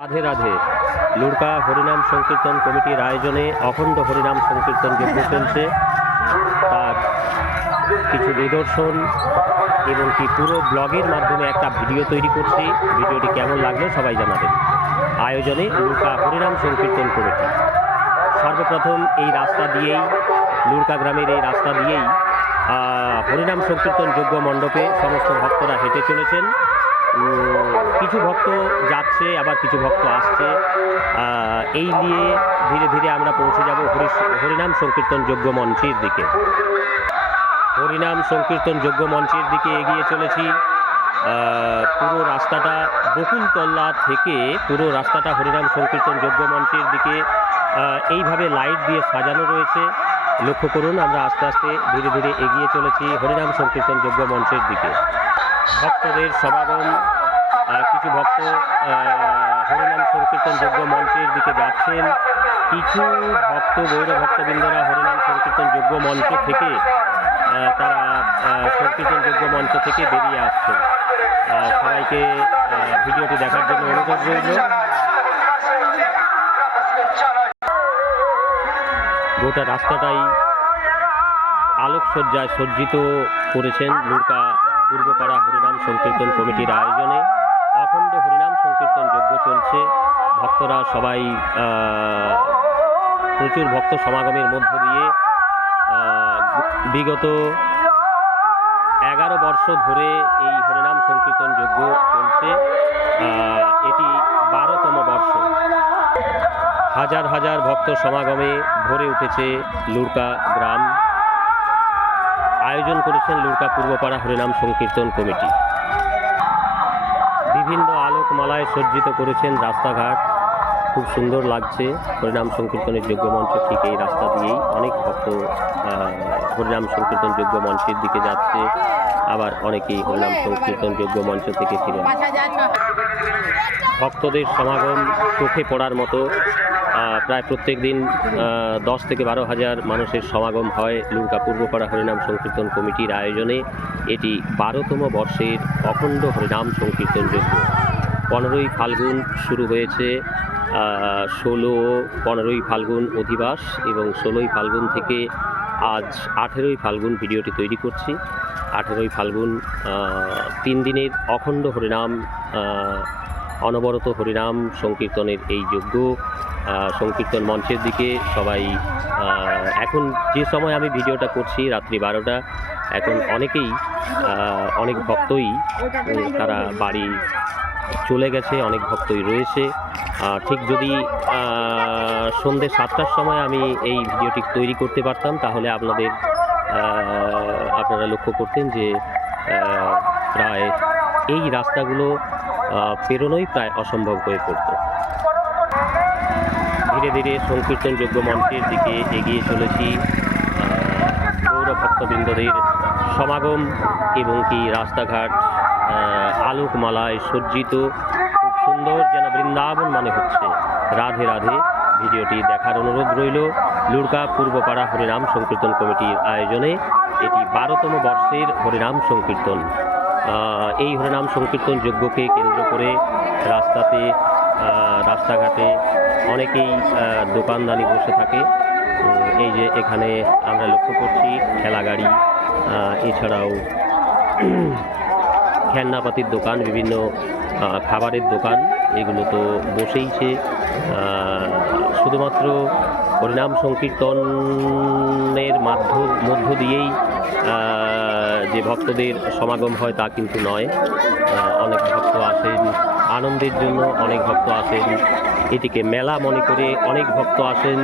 রাধে রাধে। লুড়কা হরিনাম সংকীর্তন কমিটির আয়োজনে অখণ্ড হরিনাম সংকীর্তন যজ্ঞ চলছে, তার কিছু নিদর্শন এবং কি পুরো ব্লগের মাধ্যমে একটা ভিডিও তৈরি করছি। ভিডিওটি কেমন লাগলো সবাই জানাবেন। আয়োজনে লুড়কা হরিনাম সংকীর্তন কমিটি সর্বপ্রথম এই রাস্তা দিয়েই, লুড়কা গ্রামের এই রাস্তা দিয়েই হরিনাম সংকীর্তন যজ্ঞ মণ্ডপে সমস্ত ভক্তরা হেঁটে চলেছেন। কিছু ভক্ত যাচ্ছে, আবার কিছু ভক্ত আসছে। এই নিয়ে ধীরে ধীরে আমরা পৌঁছে যাব হরিনাম সংকীর্তন যজ্ঞ মঞ্চের দিকে। হরিনাম সংকীর্তন যজ্ঞ মঞ্চের দিকে এগিয়ে চলেছি। পুরো রাস্তাটা বকুলতলা থেকে পুরো রাস্তাটা হরিনাম সংকীর্তন যজ্ঞ মঞ্চের দিকে এইভাবে লাইট দিয়ে সাজানো রয়েছে। লক্ষ্য করুন, আমরা আস্তে আস্তে ধীরে ধীরে এগিয়ে চলেছি হরিনাম সংকীর্তন যজ্ঞ মঞ্চের দিকে। ভক্তদের সমাগম, কিছু ভক্ত হরিনাম সংকীর্তন যজ্ঞ মঞ্চের দিকে যাচ্ছেন। কিছু ভক্ত, গৌর ভক্তবৃন্দরা হরিনাম সংকীর্তন যজ্ঞ মঞ্চ থেকে তারা সংকীর্তন যজ্ঞ মঞ্চ থেকে বেরিয়ে আসছেন। সবাইকে ভিডিওটি দেখার জন্য অনুরোধ রইল। গোটা রাস্তাটাই আলোকসজ্জায় সজ্জিত করেছেন লুড়কা পূর্বপাড়া হরিনাম সংকীর্তন কমিটির আয়োজনে। অখণ্ড হরিনাম সংকীর্তন যজ্ঞ চলছে। ভক্তরা সবাই প্রচুর ভক্ত সমাগমের মধ্য দিয়ে বিগত 11 বর্ষ ধরে এই হরিনাম সংকীর্তন যজ্ঞ চলছে। এটি 12তম বর্ষ। হাজার হাজার ভক্ত সমাগমে ভরে উঠেছে লুড়কা গ্রাম। আয়োজন করেছেন লুড়কা পূর্বপাড়া হরিনাম সংকীর্তন কমিটি। বিভিন্ন আলোকমালায় সজ্জিত করেছেন রাস্তাঘাট, খুব সুন্দর লাগছে। হরিনাম সংকীর্তনের যজ্ঞ মঞ্চ ঠিক এই রাস্তা দিয়েই অনেক ভক্ত হরিনাম সংকীর্তন যজ্ঞ মঞ্চের দিকে যাচ্ছে, আবার অনেকেই হরিনাম সংকীর্তন যজ্ঞ মঞ্চ থেকে ফিরে। ভক্তদের সমাগম চোখে পড়ার মতো। প্রায় প্রত্যেক দিন 10 থেকে 12 হাজার মানুষের সমাগম হয় লুড়কা পূর্বপাড়া হরিনাম সংকীর্তন কমিটির আয়োজনে। এটি 12তম বর্ষের অখণ্ড হরিনাম সংকীর্তন যজ্ঞ। 15ই ফাল্গুন শুরু হয়েছে। 15ই ফাল্গুন অধিবাস এবং 16ই ফাল্গুন থেকে আজ 18ই ফাল্গুন ভিডিওটি তৈরি করছি। 18ই ফাল্গুন 3 দিনের অখণ্ড হরিনাম, অনবরত হরিনাম সংকীর্তনের এই যজ্ঞ সংকীর্তন মঞ্চের দিকে সবাই। এখন যে সময় আমি ভিডিওটা করছি রাত্রি 12টা, এখন অনেক ভক্তই তারা বাড়ি চলে গেছে, অনেক ভক্তই রয়েছে। ঠিক যদি সন্ধ্যে 7টার সময় আমি এই ভিডিওটি তৈরি করতে পারতাম, তাহলে আপনারা লক্ষ্য করতেন যে প্রায় এই রাস্তাগুলো পেরোনোই প্রায় অসম্ভব হয়ে পড়ত। ধীরে ধীরে সংকীর্তন যজ্ঞ মঞ্চের দিকে এগিয়ে চলেছি। গৌর ভক্তবৃন্দদের সমাগম এবং কি রাস্তাঘাট আলোকমালায় সজ্জিত, খুব সুন্দর, যেন বৃন্দাবন মনে হচ্ছে। রাধে রাধে। ভিডিওটি দেখার অনুরোধ রইল। লুড়কা পূর্বপাড়া হরিনাম সংকীর্তন কমিটির আয়োজনে এটি 12তম বর্ষের হরিনাম সংকীর্তন। এই হরিনাম সংকীর্তন যজ্ঞকে কেন্দ্র করে রাস্তাঘাটে অনেকেই দোকানদানি বসে থাকে। এই যে এখানে আমরা লক্ষ্য করছি ঠেলা গাড়ি, এছাড়াও খেলনাপাতির দোকান, বিভিন্ন খাবারের দোকান, এগুলো তো বসেইছে। শুধুমাত্র হরিনাম সংকীর্তনের মধ্য দিয়েই যে ভক্তদের সমাগম হয় তা কিন্তু নয়। অনেক ভক্ত আসেন আনন্দের জন্য, অনেক ভক্ত আসেন এটিকে মেলা মনে করে, অনেক ভক্ত আসেন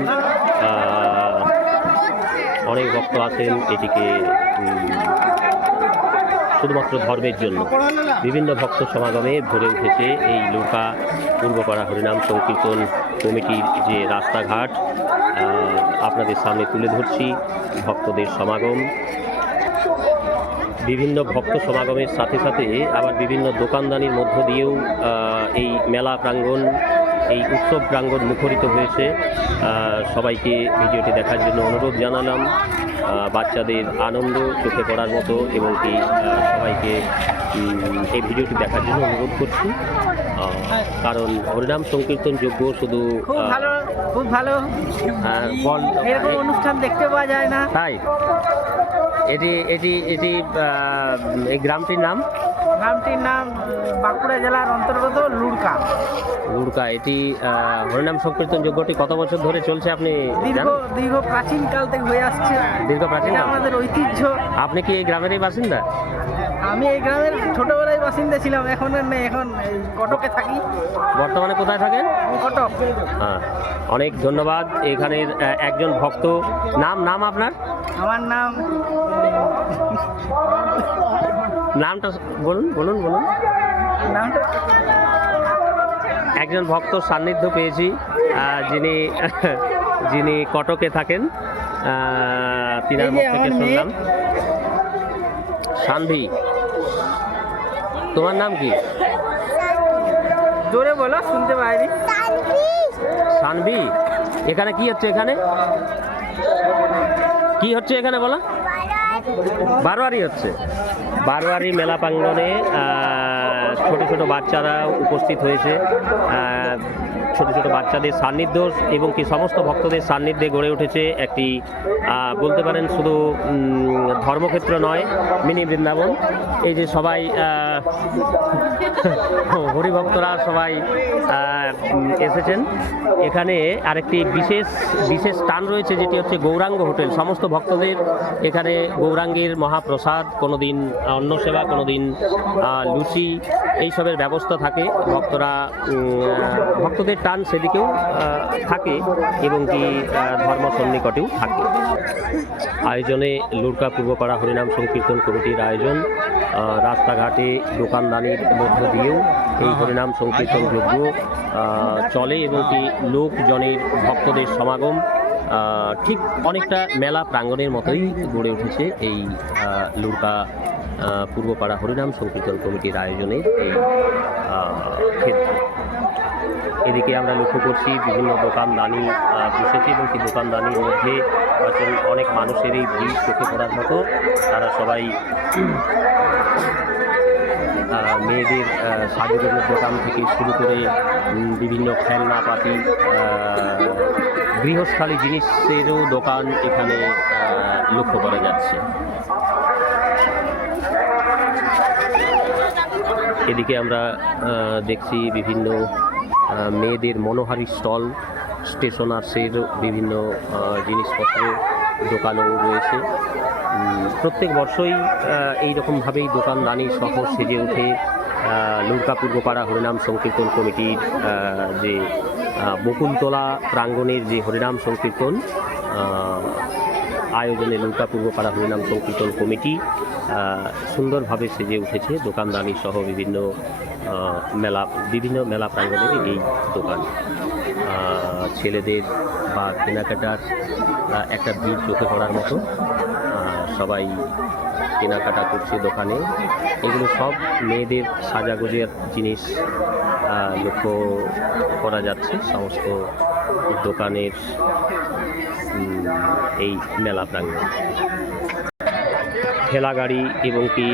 এটিকে শুধুমাত্র ধর্মের জন্য। বিভিন্ন ভক্ত সমাগমে ভরে উঠেছে এই লুড়কা পূর্বপাড়া হরিনাম সংকীর্তন কমিটির যে রাস্তাঘাট। আপনাদের সামনে তুলে ধরছি ভক্তদের সমাগম। বিভিন্ন ভক্ত সমাগমের সাথে সাথে আবার বিভিন্ন দোকানদানির মধ্য দিয়েও এই মেলা প্রাঙ্গণ, এই উৎসব প্রাঙ্গণ মুখরিত হয়েছে। সবাইকে ভিডিওটি দেখার জন্য অনুরোধ জানালাম। বাচ্চাদের আনন্দ চোখে পড়ার মতো, এবং কি সবাইকে এই ভিডিওটি দেখার জন্য অনুরোধ করছি। কারণ হরিনাম সংকীর্তন যজ্ঞ শুধু খুব ভালো এরকম অনুষ্ঠান দেখতে পাওয়া যায় না। তাই এটি এটি এটি এই গ্রামটির নাম বাঁকুড়া জেলার অন্তর্গত লুড়কা। এটি হরিনাম সংকীর্তন যজ্ঞটি কত বছর ধরে চলছে আপনি দীর্ঘ প্রাচীন কাল থেকে হয়ে আসছে। দীর্ঘ প্রাচীন আমাদের ঐতিহ্য। আপনি কি এই গ্রামেরই বাসিন্দা? আমি এই গ্রামের ছোটবেলায় বাসিন্দা ছিলাম, এখন আর নেই, এখন কটকে থাকি। বর্তমানে কোথায় থাকেন? কটক। হ্যাঁ, অনেক ধন্যবাদ। এখানের একজন ভক্ত, নাম আপনার? আমার নামটা বলুন। নামটা একজন ভক্ত সান্নিধ্য পেয়েছি, যিনি কটকে থাকেন, তিনার মুখ থেকে শুনলাম। সানভি, তোমার নাম কি? জোরে বলো, শুনতে পাইনি। সানভি, এখানে কি হচ্ছে? এখানে বলো। বারোয়ারি হচ্ছে। বারোয়ারি মেলা প্রাঙ্গণে ছোট ছোট বাচ্চারা উপস্থিত হয়েছে। ছোট ছোট বাচ্চাদের সান্নিধ্য এবং কি সমস্ত ভক্তদের সান্নিধ্যে গড়ে উঠেছে একটি, বলতে পারেন শুধু ধর্মক্ষেত্র নয়, মিনি বৃন্দাবন। এই যে সবাই হরিভক্তরা সবাই এসেছেন। এখানে আরেকটি বিশেষ স্থান রয়েছে, যেটি হচ্ছে গৌরাঙ্গ হোটেল। সমস্ত ভক্তদের এখানে গৌরাঙ্গের মহাপ্রসাদ, কোনোদিন অন্নসেবা, কোনোদিন লুচি, এইসবের ব্যবস্থা থাকে। ভক্তদের টান সেদিকেও থাকে এবং কি ধর্ম সন্নিকটেও থাকে। আয়োজনে লুড়কা পূর্বপাড়া হরিনাম সংকীর্তন কমিটির আয়োজন। রাস্তাঘাটে দোকানদানির মধ্য দিয়েও এই হরিনাম সংকীর্তন যজ্ঞ চলে এবং কি লোকজনের ভক্তদের সমাগম ঠিক অনেকটা মেলা প্রাঙ্গণের মতোই গড়ে উঠেছে এই লুড়কা পূর্বপাড়া হরিনাম সংকীর্তন কমিটির আয়োজনের এই ক্ষেত্র। এদিকে আমরা লক্ষ্য করছি বিভিন্ন দোকানদানি বসেছে এবং সেই দোকানদানির মধ্যে অনেক মানুষেরই ভিড় চোখে পড়ার মতো। তারা সবাই মেয়েদের সাজগোজের দোকান থেকে শুরু করে বিভিন্ন খেলনাপাতি, গৃহস্থালী জিনিসেরও দোকান এখানে লক্ষ্য করা যাচ্ছে। এদিকে আমরা দেখছি বিভিন্ন মেয়েদের মনোহারী স্টল, স্টেশনার্সের বিভিন্ন জিনিসপত্রের দোকানও রয়েছে। প্রত্যেক বর্ষই এইরকমভাবেই দোকানদানি সহ সেজে ওঠে লুড়কা পূর্বপাড়া হরিনাম সংকীর্তন কমিটির যে বকুলতলা প্রাঙ্গণের যে হরিনাম সংকীর্তন আয়োজনে লুড়কা পূর্বপাড়া হরিনাম সংকীর্তন কমিটি সুন্দরভাবে সেজে উঠেছে। দোকানদানি সহ বিভিন্ন মেলা প্রাঙ্গণের এই দোকান। ছেলেদের বা কেনাকাটার একটা ভিড় চোখে পড়ার মতো। সবাই কেনাকাটা করছে দোকানে। এগুলো সব মেয়েদের সাজাগোজের জিনিস লক্ষ্য করা যাচ্ছে সমস্ত দোকানের এই মেলা প্রাঙ্গণ। ঠেলা গাড়ি এবং কি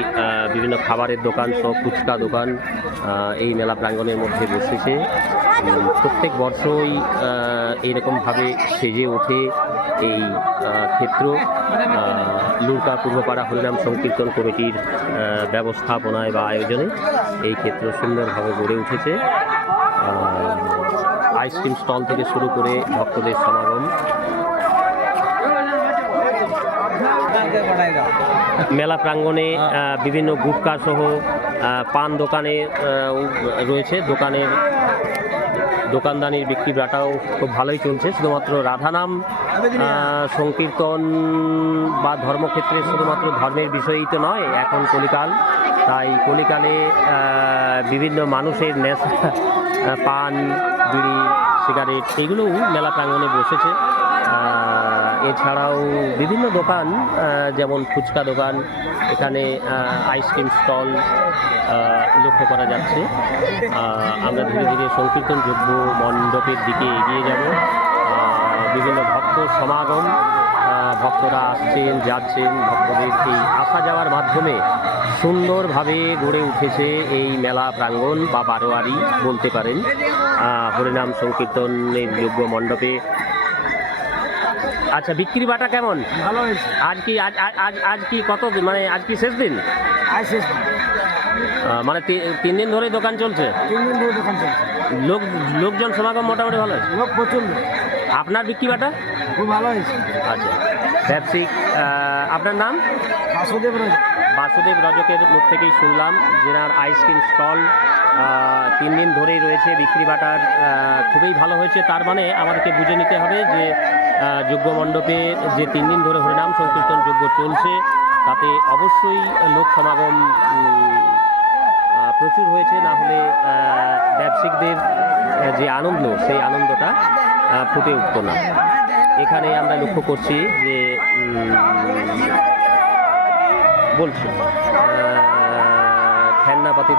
বিভিন্ন খাবারের দোকান সব, ফুচকা দোকান এই মেলা প্রাঙ্গণের মধ্যে বসেছে। প্রত্যেক বর্ষই এইরকমভাবে সেজে ওঠে এই ক্ষেত্র। লুড়কা পূর্বপাড়া হরিনাম সংকীর্তন কমিটির ব্যবস্থাপনায় বা আয়োজনে এই ক্ষেত্র সুন্দরভাবে গড়ে উঠেছে। আইসক্রিম স্টল থেকে শুরু করে ভক্তদের সমাগম। মেলা প্রাঙ্গণে বিভিন্ন গুটকা সহ পান দোকানে রয়েছে। দোকানদানির বিক্রি বাটাও খুব ভালোই চলছে। শুধুমাত্র রাধানাম সংকীর্তন বা ধর্মক্ষেত্রে শুধুমাত্র ধর্মের বিষয়ই তো নয়, এখন কলিকাল। তাই কলিকালে বিভিন্ন মানুষের নেশা, পান, বিড়ি, সিগারেট এইগুলোও মেলা প্রাঙ্গণে বসেছে। এছাড়াও বিভিন্ন দোকান, যেমন ফুচকা দোকান, এখানে আইসক্রিম স্টল লক্ষ্য করা যাচ্ছে। আমরা ধীরে ধীরে সংকীর্তন যজ্ঞ মণ্ডপের দিকে এগিয়ে যাব। বিভিন্ন ভক্ত সমাগম ভক্তরা আসছেন যাচ্ছেন, ভক্তদের এই আসা যাওয়ার মাধ্যমে সুন্দরভাবে গড়ে উঠেছে এই মেলা প্রাঙ্গণ বা বারোয়ারি বলতে পারেন। হরিনাম সংকীর্তনের যোগ্য মণ্ডপে। আচ্ছা, বিক্রি বাটা কেমন? ভালো হয়েছে। আজ কি কত দিন, মানে আজ কি শেষ দিন? আজ শেষ দিন। মানে 3 দিন ধরে দোকান চলছে? 3 দিন ধরে দোকান চলছে। লোকজন সমাগম মোটামুটি ভালো আছে? লোক প্রচুর লোক। আপনার বিক্রি বাটা? খুব ভালো হয়েছে। আচ্ছা, ব্যবসায়িক আপনার নাম? বাসুদেব রাজ। বাসুদেব রজকের মুখ থেকেই শুনলাম, যেনার আইসক্রিম স্টল 3 দিন ধরেই রয়েছে, বিক্রি বাটার খুবই ভালো হয়েছে। তার মানে আমাদেরকে বুঝে নিতে হবে যে যজ্ঞ মণ্ডপে যে 3 দিন ধরে হরিনাম সংকীর্তন যজ্ঞ চলছে, তাতে অবশ্যই লোক সমাগম প্রচুর হয়েছে। না হলে ব্যবসায়িকদের যে আনন্দ, সেই আনন্দটা ফুটে উঠত না। এখানে আমরা লক্ষ্য করছি যে বলছি খেলনাপাতির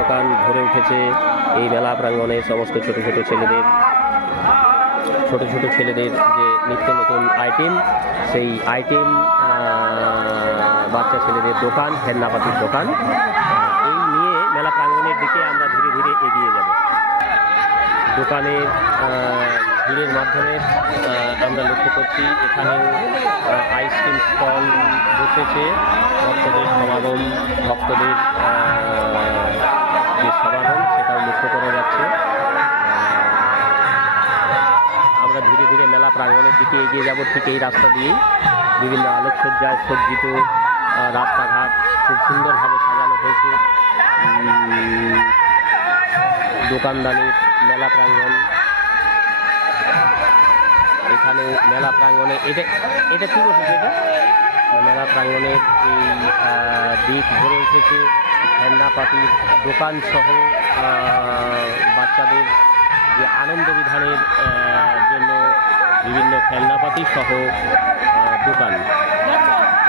দোকান ভরে উঠেছে এই মেলা প্রাঙ্গণে। সমস্ত ছোট ছোট ছেলেদের যে নিত্য নতুন আইটেম, সেই আইটেম, বাচ্চা ছেলেদের দোকান, খেলনাপাতির দোকান, এই নিয়ে মেলা প্রাঙ্গণের দিকে আমরা ধীরে ধীরে এগিয়ে যাব। দোকানের ভিড়ের মাধ্যমে আমরা লক্ষ্য করছি এখানেও আইসক্রিম স্টল বসেছে। ভক্তদের সমাগম, ভক্তদের যে সমাগম, সেটাও লক্ষ্য করা যাচ্ছে। আমরা ধীরে ধীরে মেলা প্রাঙ্গণের দিকে এগিয়ে যাব। ঠিক এই রাস্তা দিয়েই বিভিন্ন আলোকসজ্জায় সজ্জিত রাস্তাঘাট খুব সুন্দরভাবে সাজানো হয়েছে। দোকানদানির মেলা প্রাঙ্গণ, এখানে মেলা প্রাঙ্গণে এটা কি বসেছে? এটা মেলা প্রাঙ্গণের এই দিক ভরে উঠেছে খেলনাপাতির দোকান সহ বাচ্চাদের যে আনন্দ বিধানের জন্য বিভিন্ন খেলনাপাতি সহ দোকান।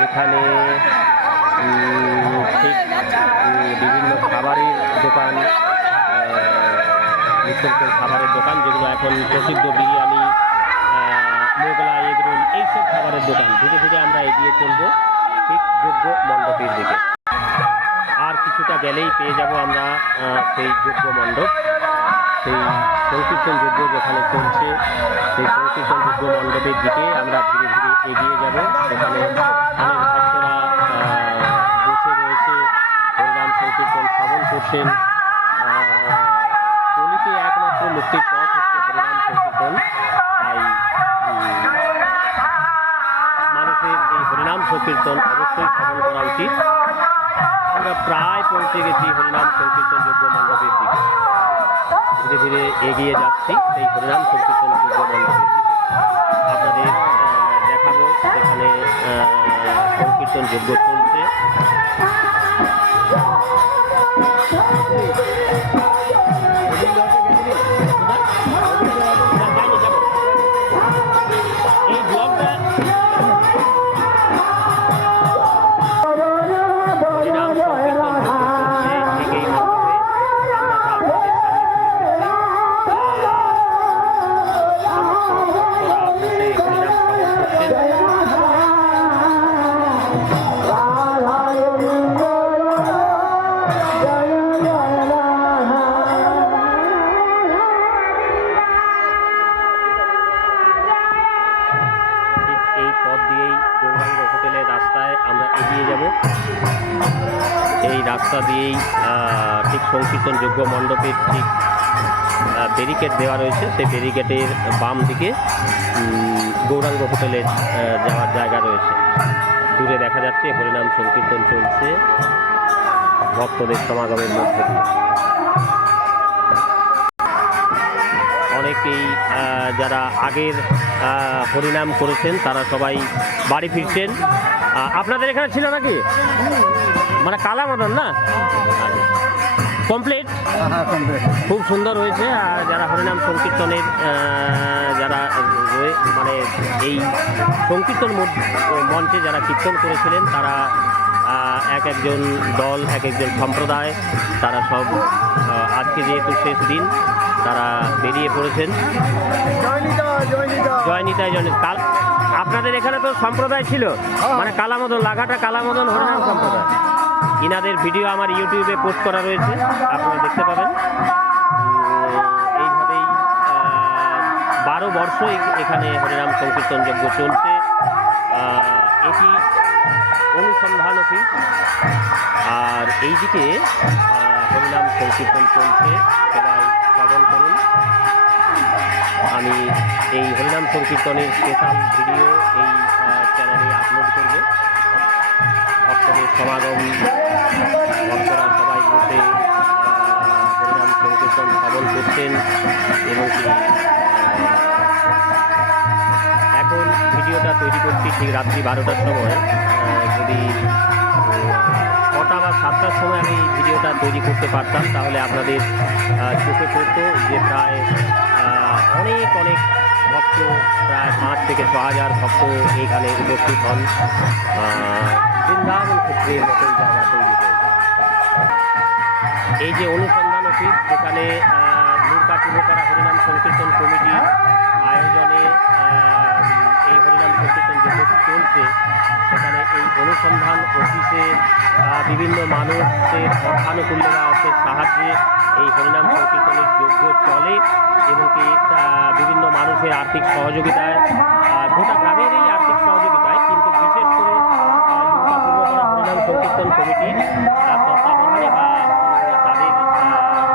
এখানে ঠিক বিভিন্ন খাবারের দোকান, নিত্য খাবারের দোকান, যেগুলো এখন প্রসিদ্ধ বিরিয়ানি, মোগলাই, এগরোল, এইসব খাবারের দোকান। ধীরে ধীরে আমরা এগিয়ে চলব ঠিক যজ্ঞ মণ্ডপের দিকে। আর কিছুটা গেলেই পেয়ে যাব আমরা সেই যজ্ঞ মণ্ডপ, সেই সংকীর্তন যজ্ঞ যেখানে চলছে, সেই সংকীর্তন যজ্ঞ মণ্ডপের দিকে আমরা ধীরে ধীরে এগিয়ে যাব। সেখানে অনেক ভক্তরা বসে রয়েছে, হরিনাম সংকীর্তন শ্রবণ করছেন। কলিতে একমাত্র মুক্তির পথ হচ্ছে হরিনাম সংকীর্তন। তাই মানুষের এই হরিনাম সংকীর্তন অবশ্যই শ্রবণ করা উচিত। আমরা প্রায় পৌঁছে গেছি হরিনাম সংকীর্তন যজ্ঞ মণ্ডপের দিকে। ধীরে ধীরে এগিয়ে যাচ্ছি সেই হরিনাম সংকীর্তন যজ্ঞ মণ্ডপের দিকে। আপনাদের দেখাবো সেখানে সংকীর্তন যজ্ঞ চলছে। এই ব্লগটা হরিনাম সংকীর্তন যজ্ঞ চলছে, ঠিক এই মণ্ডপে আমরা আপনাদের সামনে তুলে ধরছি। হরিনাম শ্রবণ করছেন। ঠিক এই পথ দিয়েই গৌরাঙ্গ হোটেলের রাস্তায় আমরা এগিয়ে যাব। এই রাস্তা দিয়েই ঠিক সংকীর্তন যজ্ঞ মণ্ডপের ঠিক ব্যারিকেড দেওয়া রয়েছে, সেই ব্যারিকেডের বাম দিকে গৌরাঙ্গ হোটেলের যাওয়ার জায়গা রয়েছে। দূরে দেখা যাচ্ছে হরিনাম সংকীর্তন চলছে ভক্তদের সমাগমের মধ্যে দিয়ে। অনেকেই যারা আগের হরিনাম করেছেন তারা সবাই বাড়ি ফিরছেন। আপনাদের এখানে ছিল নাকি, মানে কালা মদন না? কমপ্লিট, খুব সুন্দর হয়েছে। আর যারা হরিনাম সংকীর্তনের যারা মানে এই সংকীর্তন মঞ্চে যারা কীর্তন করেছিলেন, তারা এক একজন দল, এক একজন সম্প্রদায়, তারা সব আজকে যেহেতু শেষ দিন, তারা বেরিয়ে পড়েছেন। জয় নিতাই, আপনাদের এখানে তো সম্প্রদায় ছিল, মানে কালামদন, লাঘাটা কালামদন হরিনাম সম্প্রদায়। ইনাদের ভিডিও আমার ইউটিউবে পোস্ট করা রয়েছে, আপনারা দেখতে পাবেন। এইভাবেই 12 বর্ষ এখানে হরিনাম সংকীর্তন যজ্ঞ চলছে। এটি অনুসন্ধান অফিস, আর এইদিকে হরিনাম সংকীর্তন চলছে। সবাই শ্রবণ করুন। আমি এই হরিনাম সংকীর্তনের স্পেশাল ভিডিও এই চ্যানেলে আপলোড করব। ভক্তদের সমাগম, ভক্তরা সবাই বসে হরিনাম সংকীর্তন শ্রবণ করছেন এবং কি এখন ভিডিওটা তৈরি করছি ঠিক রাত্রি 12টার সময়। যদি 6টা বা 7টার সময় আমি ভিডিওটা তৈরি করতে পারতাম তাহলে আপনাদের চোখে পড়তো যে প্রায় অনেক অনেক ভক্ত, প্রায় 5 থেকে 6,000 ভক্ত এখানে উপস্থিত হন। বৃন্দাবন ক্ষেত্রের মতন জায়গা তৈরি হয়ে যায়। এই যে অনুসন্ধান অফিস, যেখানে নূরকা পূর্বপাড়া হরিনাম সংকীর্তন কমিটির আয়োজনে এই হরিনাম সংকীর্তন যজ্ঞ চলছে, সেখানে এই অনুসন্ধান অফিসে বিভিন্ন মানুষের অর্থানুকূল্যে বা অর্থের সাহায্যে এই হরিনাম সংকীর্তনের যজ্ঞ চলে এবং কি বিভিন্ন মানুষের আর্থিক সহযোগিতায়, গোটা গ্রামেরই আর্থিক সহযোগিতায়, কিন্তু বিশেষ করে নূরকা পূর্বপাড়া হরিনাম সংকীর্তন কমিটির তত্ত্বাবধানে বা তাদের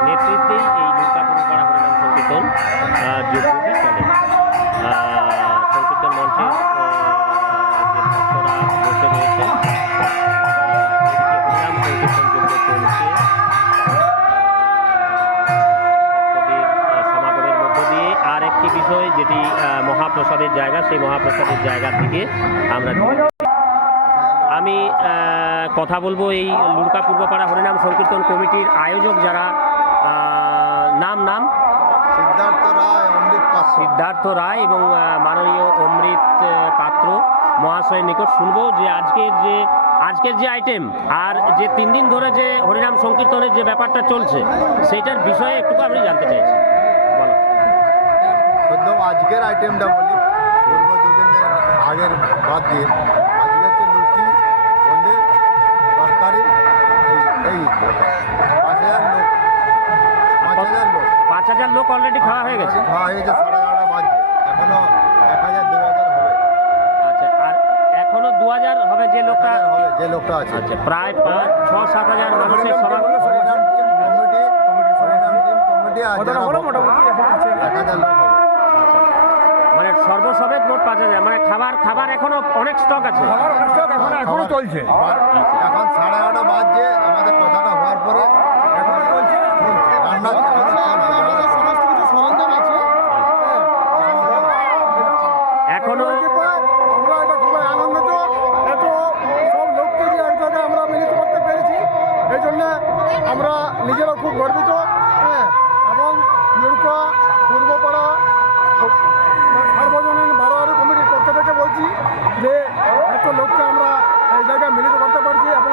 নেতৃত্বেই এই নূরকা পূর্বপাড়া হরিনাম সংকীর্তন যজ্ঞটি চলে। সংকীর্তন মঞ্চে যে ভক্তরা বসে রয়েছে, এদিকে হরিনাম সংকীর্তন যজ্ঞ চলছে। ভক্তদের সমাগমের মধ্য দিয়ে আর একটি বিষয়, যেটি মহাপ্রসাদের জায়গা, সেই মহাপ্রসাদের জায়গা থেকে আমরা আমি কথা বলবো এই নূরকা পূর্বপাড়া হরিনাম সংকীর্তন কমিটির আয়োজক যারা, নাম সিদ্ধার্থ রায় এবং মাননীয় অমৃত পাত্র মহাশয়ের নিকট শুনবো যে আজকের যে আইটেম আর যে 3 দিন ধরে যে হরিনাম সংকীর্তনের যে ব্যাপারটা চলছে সেইটার বিষয়ে একটু আমি জানতে চাইছি। বলো। একদম আজকের আইটেমটা বলি, পূর্ব দুদিনের আগের বাদ দিয়ে আজকে হচ্ছে লুচি, বোঁদে, তরকারি, এই 5,000 লোক 5,000 লোক অলরেডি খাওয়া হয়ে গেছে। খাওয়া হয়ে গেছে, 11:30 বাজছে, এখনো 1,000-2,000 হবে। আচ্ছা, আর এখনো 2,000 হবে যে লোকটা আছে। আচ্ছা, প্রায় 6-7,000 মানুষের সমাগম। হরিনাম টিম কমিটি আর যারা মোটামুটি 1,000 লোক হবে। মানে সর্বসবেত মোট 5,000, মানে খাবার এখনো অনেক স্টক আছে। এখনো চলছে, এখন 11:30 বাজছে, আমাদের কথাটা হওয়ার পরে এখনো চলছে রান্না সমস্ত কিছু সরঞ্জাম আছে এখনো। আমরা এটা খুবই আনন্দিত, এত সব লোককে যে এক জায়গায় আমরা মিলিত করতে পেরেছি, এই জন্য আমরা নিজেরা খুব গর্বিত। এবং নূরকা পূর্বপাড়া সার্বজনীন বারোয়ারি কমিটির পক্ষ থেকে বলছি যে এত লোককে আমরা এই জায়গায় মিলিত করতে পারছি এবং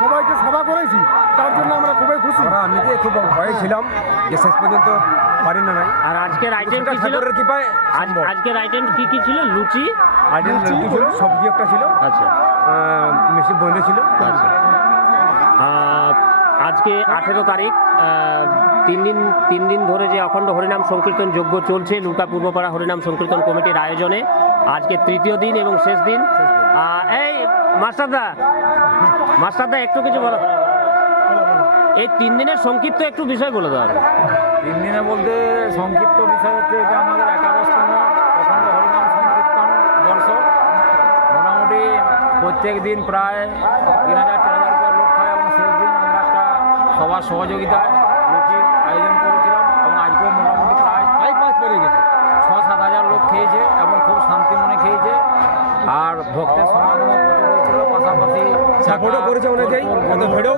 সবাইকে সেবা করেছি, তার জন্য আমরা খুবই খুশি। আমি তো খুব ভয়ে ছিলাম যে শেষ পর্যন্ত পারি না নাই। আর আজকের আইটেম কি ছিল? আজকের আইটেম কি ছিল? লুচি ছিল, সবজি একটা ছিল, আচ্ছা, মিষ্টি বোঁদে ছিল। আচ্ছা, আজকে 18 তারিখ, 3 দিন ধরে যে অখণ্ড হরিনাম সংকীর্তন যজ্ঞ চলছে নূরকা পূর্বপাড়া হরিনাম সংকীর্তন কমিটির আয়োজনে, আজকে 3য় দিন এবং শেষ দিন। এই মাস্টারদা একটু কিছু বলো, এই 3 দিনের সংক্ষিপ্ত একটু বিষয় বলে দেওয়া। 3 দিনে বলতে সংক্ষিপ্ত বিষয় হচ্ছে এটা আমাদের 11তম অখণ্ড হরিনাম সংকীর্তন বর্ষ। মোটামুটি প্রত্যেক দিন প্রায় 3,000-4,000 করে লোক খায় এবং শেষ দিন আমরা একটা সবার সহযোগিতায় লুচির আয়োজন করেছিলাম এবং আজকেও মোটামুটি প্রায় 5 পেরিয়ে গেছে, 6-7 হাজার লোক খেয়েছে এবং খুব শান্তি মনে খেয়েছে। আর ভক্তের সমাগমও প্রচুর হয়েছিল, পাশাপাশি সাপোর্টও করেছে অনেকেই, ভিড়ও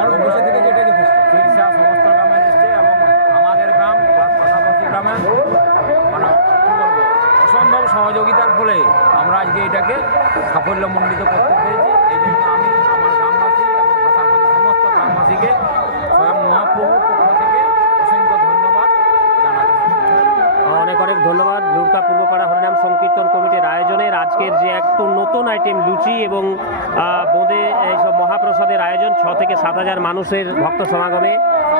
মানুষ বসে থেকে যেটা যথেষ্ট। শীর্ষা সমস্ত গ্রামে এসছে এবং আমাদের গ্রাম প্লাস পাশাপাশি গ্রামে মানে কী বলবো, অসম্ভব সহযোগিতার ফলে আমরা আজকে এটাকে সাফল্যমণ্ডিত করতে পেরেছি। এই জন্য আমি আমার গ্রামবাসী এবং পাশাপাশি সমস্ত গ্রামবাসীকে স্বয়ং মহাপ্রভুর পক্ষ থেকে অসংখ্য ধন্যবাদ জানাচ্ছি। অনেক অনেক ধন্যবাদ লুড়কা পূর্বপাড়া হরিনাম সংকীর্তন কমিটির আয়োজনের আজকের যে একটু নতুন আইটেম লুচি এবং বোঁদে এইসব মহাপ্রসাদের আয়োজন 6 থেকে 7,000 মানুষের ভক্ত সমাগমে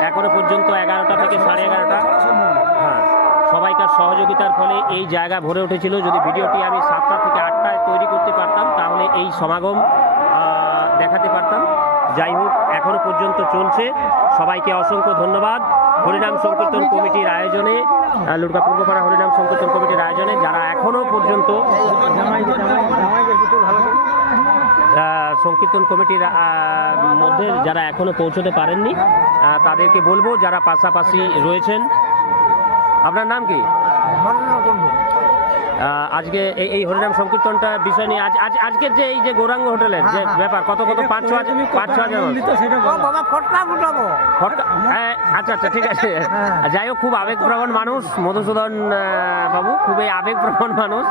এখনো পর্যন্ত 11টা থেকে 11:30। হ্যাঁ, সবাইকার সহযোগিতার ফলে এই জায়গা ভরে উঠেছিল। যদি ভিডিওটি আমি 7টা থেকে 8টায় তৈরি করতে পারতাম তাহলে এই সমাগম দেখাতে পারতাম। যাই হোক, এখনো পর্যন্ত চলছে। সবাইকে অসংখ্য ধন্যবাদ। হরিনাম সংকীর্তন কমিটির আয়োজনে লুড়কা পূর্বপাড়া হরিনাম সংকীর্তন কমিটির আয়োজনে যারা এখনো পর্যন্ত সংকীর্তন কমিটির মধ্যে যারা এখনো পৌঁছতে পারেননি তাদেরকে বলবো যারা পাশাপাশি রয়েছেন। আপনার নাম কি? আজকে এই হরিনাম সংকীর্তনটা বিষয় নিয়ে আজকের যে এই যে গৌরাঙ্গ হোটেলের যে ব্যাপার কত 5-6 হাজার আচ্ছা ঠিক আছে। যাই হোক, খুব আবেগপ্রবণ মানুষ মধুসূদন বাবু, খুবই আবেগপ্রবণ মানুষ।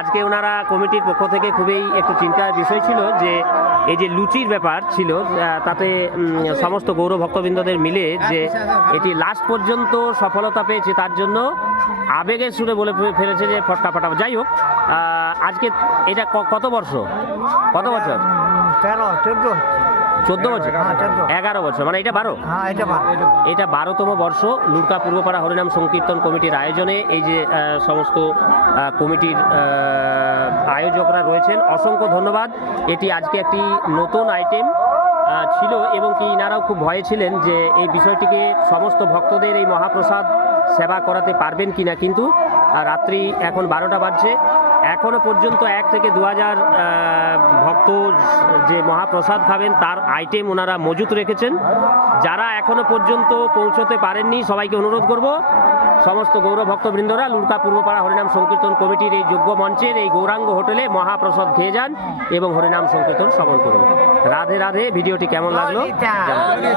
আজকে ওনারা কমিটির পক্ষ থেকে খুবই একটু চিন্তার বিষয় ছিল যে এই যে লুচির ব্যাপার ছিল তাতে সমস্ত গৌর ভক্তবৃন্দদের মিলে যে এটি লাস্ট পর্যন্ত সফলতা পেয়েছে তার জন্য আবেগের সুরে বলে ফেলেছে যে ফটকা ফাটাবো। যাই হোক, আজকে এটা কত বছর? 14 বছর, 11 বছর, মানে এটা 12। এটা 12তম বর্ষ লুড়কা পূর্বপাড়া হরিনাম সংকীর্তন কমিটির আয়োজনে এই যে সমস্ত কমিটির আয়োজকরা রয়েছেন, অসংখ্য ধন্যবাদ। এটি আজকে একটি নতুন আইটেম ছিল এবং কি ইনারাও খুব ভয়ে ছিলেন যে এই বিষয়টিকে সমস্ত ভক্তদের এই মহাপ্রসাদ সেবা করাতে পারবেন কিনা, কিন্তু রাত্রি এখন 12টা বাজছে, এখনো পর্যন্ত 1 থেকে 2,000 ভক্ত যে মহাপ্রসাদ খাবেন তার আইটেম ওনারা মজুত রেখেছেন। যারা এখনো পর্যন্ত পৌঁছতে পারেননি সবাইকে অনুরোধ করব সমস্ত গৌর ভক্তবৃন্দরা লুড়কা পূর্বপাড়া হরিনাম সংকীর্তন কমিটির এই যোগ্য মঞ্চের এই গৌরাঙ্গ হোটেলে মহাপ্রসাদ খেয়ে যান এবং হরিনাম সংকীর্তন শ্রবণ করুন। রাধে রাধে। ভিডিওটি কেমন লাগলো জানাবেন।